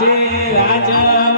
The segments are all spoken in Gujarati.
આજે રાજમાં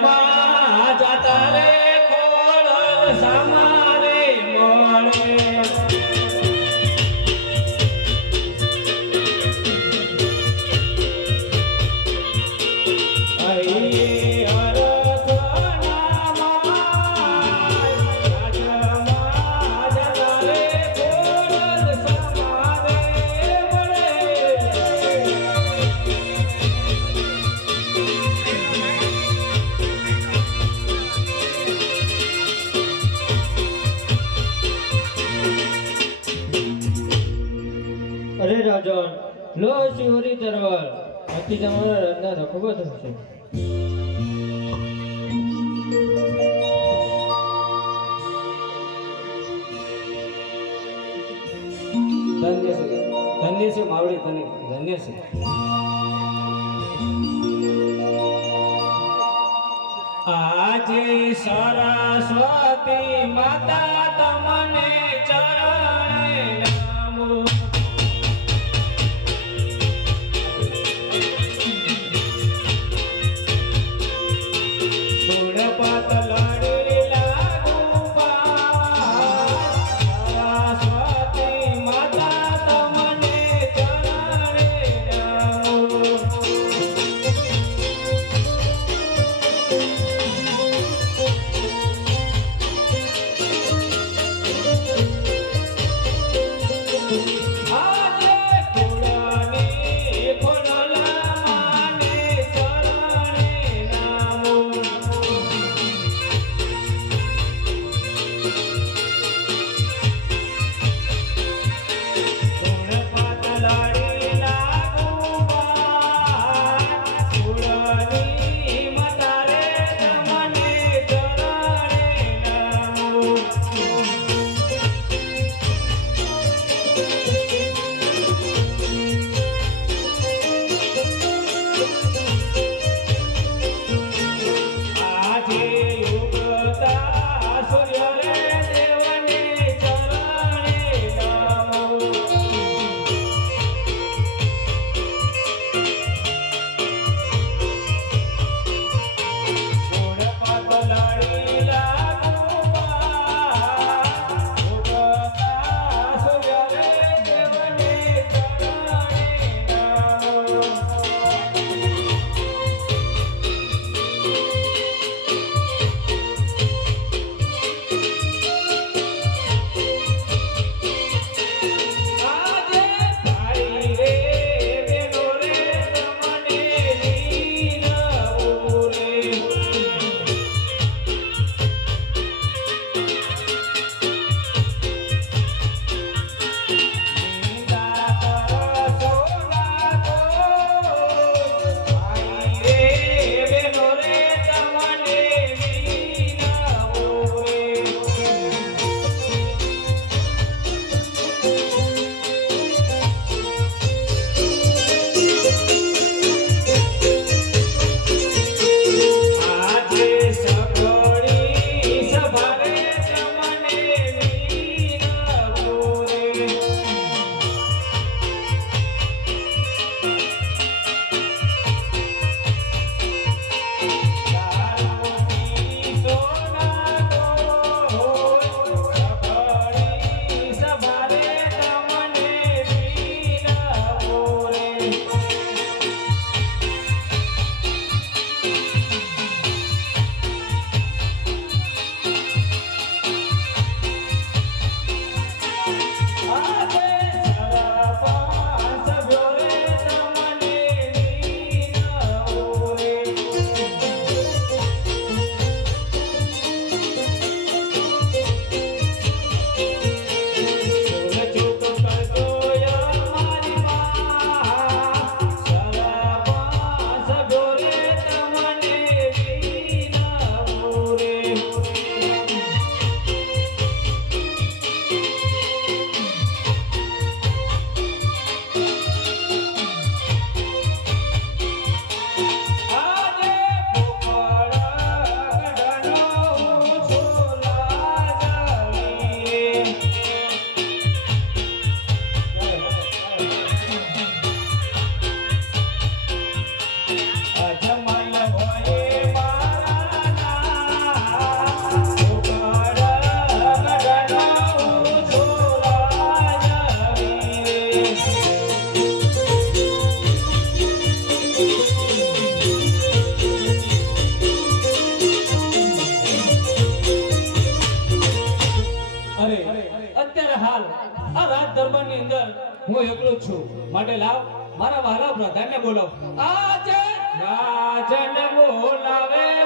રાજન લો શિવરી તરવાર આથી તમારા રંગના રખબો થશે ધન્ય ધન્ય છે માવડી તને ધન્ય છે. આજે સરસ્વતી માતા આ રાજ દરબારની અંદર હું એકલો જ છું. માટે લાવ મારા વહાલા પ્રધાનને બોલાવ. આજે રાજન બોલાવો